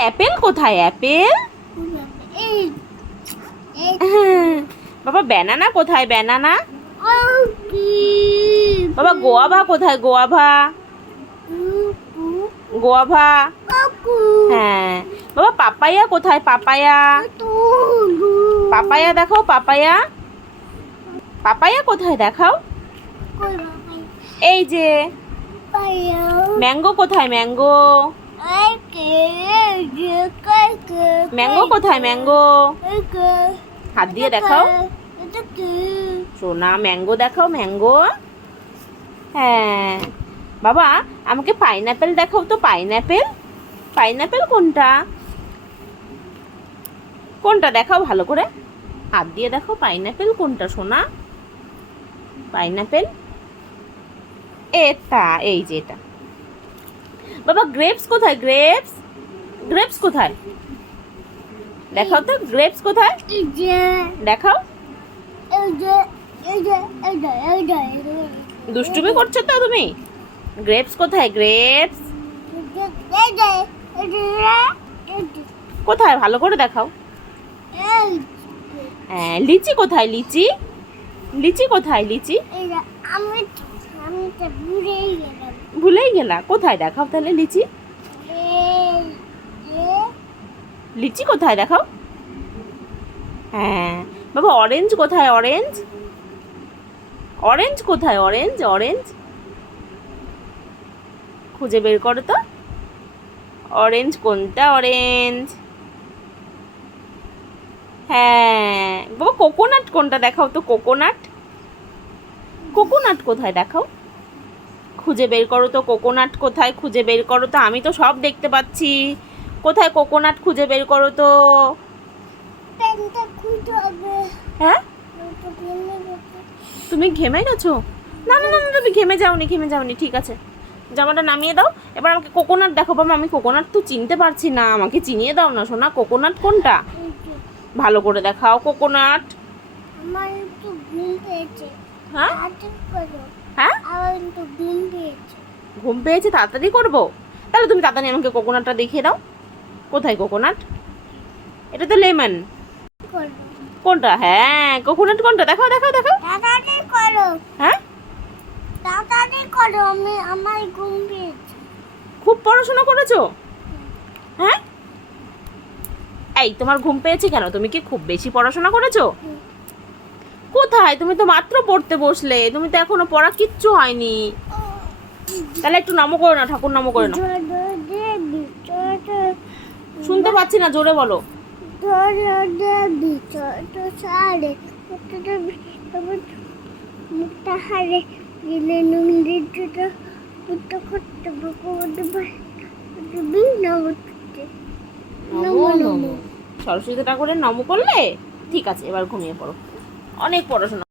Apple কোথায় Apple? এই বাবা ব্যানানা কোথায় ব্যানানা? কি বাবা গোয়াভা কোথায় গোয়াভা? গোয়াভা। কাকু হ্যাঁ। বাবা পাপায়া কোথায় পাপায়া? তো পাপায়া দেখাও পাপায়া। পাপায়া কোথায় দেখাও? কই বাবা এই যে। পায়া ম্যাঙ্গো কোথায় ম্যাঙ্গো? এই কে যে কে ম্যাঙ্গো কোথায় ম্যাঙ্গো? কে হাত দিয়ে দেখাও। এটা কি সোনা ম্যাঙ্গো দেখাও ম্যাঙ্গো। হ্যাঁ। বাবা আমাকে পাইনাপেল দেখাও তো পাইনাপেল। পাইনাপেল কোনটা? কোনটা দেখাও ভালো করে। হাত দিয়ে দেখো পাইনাপেল কোনটা সোনা? পাইনাপেল এটা এই যে এটা। বাবা গ্রেপস কোথায় গ্রেপস? গ্রেপস কোথায় দেখাও তো গ্রেপস কোথায়? এই যে দেখাও। এই যে এই যে এই যে এই যে দুষ্টুমি করছো তো তুমি? গ্রেপস কোথায় গ্রেপস? এই যে এই যে কোথায় ভালো করে দেখাও। এই হ্যাঁ লিচি কোথায় লিচি? লিচি কোথায় লিচি? এই যে আমি তো ভুলেই গেলাম ভুলেই গেলা কোথায় দেখাও তাহলে লিচি। এই যে লিচি কোথায় দেখাও। হ্যাঁ বাবা অরেঞ্জ কোথায় অরেঞ্জ? অরেঞ্জ কোথায় অরেঞ্জ অরেঞ্জ? খুঁজে বের করো তো অরেঞ্জ কোনটা অরেঞ্জ। হ্যাঁ বাবা কোকোনাট কোনটা দেখাও তো কোকোনাট। কোকোনাট কোথায় দেখাও। খুঁজে বের করো তো কোকোনাট কোথায় খুঁজে বের করো তো আমি তো সব দেখতে পাচ্ছি। কোথায় কোকোনাট খুঁজে বের করো তো। পেনটা খুলতে হবে হ্যাঁ তো ভুলে গেছি তুমি ঘেমে গেছো? না না না না, তুমি ঘেমে যাওনি ঠিক আছে। জামাটা নামিয়ে দাও। এবার আমাকে কোকোনাট দেখো বাবা আমি কোকোনাট তো চিনতে পারছি না আমাকে চিনিয়ে দাও না সোনা কোকোনাট কোনটা? এই যে ভালো করে দেখাও কোকোনাট। আমার একটু ঘুম পেয়েছে হ্যাঁ তাড়াতাড়ি করো হ্যাঁ আমার একটু ঘুম পেয়েছে ঘুম পেয়েছে তাড়াতাড়ি করবো। তাহলে তুমি তাড়াতাড়ি আমাকে কোকোনাটটা দেখিয়ে দাও। কোথায় কোকোনাট? এটা তো লেমন। করো কোনটা? হ্যাঁ কোকোনাট কোনটা দেখাও দেখাও দেখাও। তাড়াতাড়ি করো হ্যাঁ তাড়াতাড়ি করো আমার ঘুম পেয়েছে খুব পড়াশোনা করেছো? হ্যাঁ এই তোমার ঘুম পেয়েছে কেন? তুমি কি খুব বেশি পড়াশোনা করেছো? হুম। কোথায়? তুমি তো মাত্র পড়তে বসলে তুমি তো এখনো পড়া কিচ্ছু হয়নি। তাহলে একটু নামও করে না ঠাকুর নামও করে না। শুনতে পাচ্ছি না জোরে বলো। সরস্বতী ঠাকুরের নম করলে ঠিক আছে এবার ঘুমিয়ে পড়ো। অনেক পড়াশোনা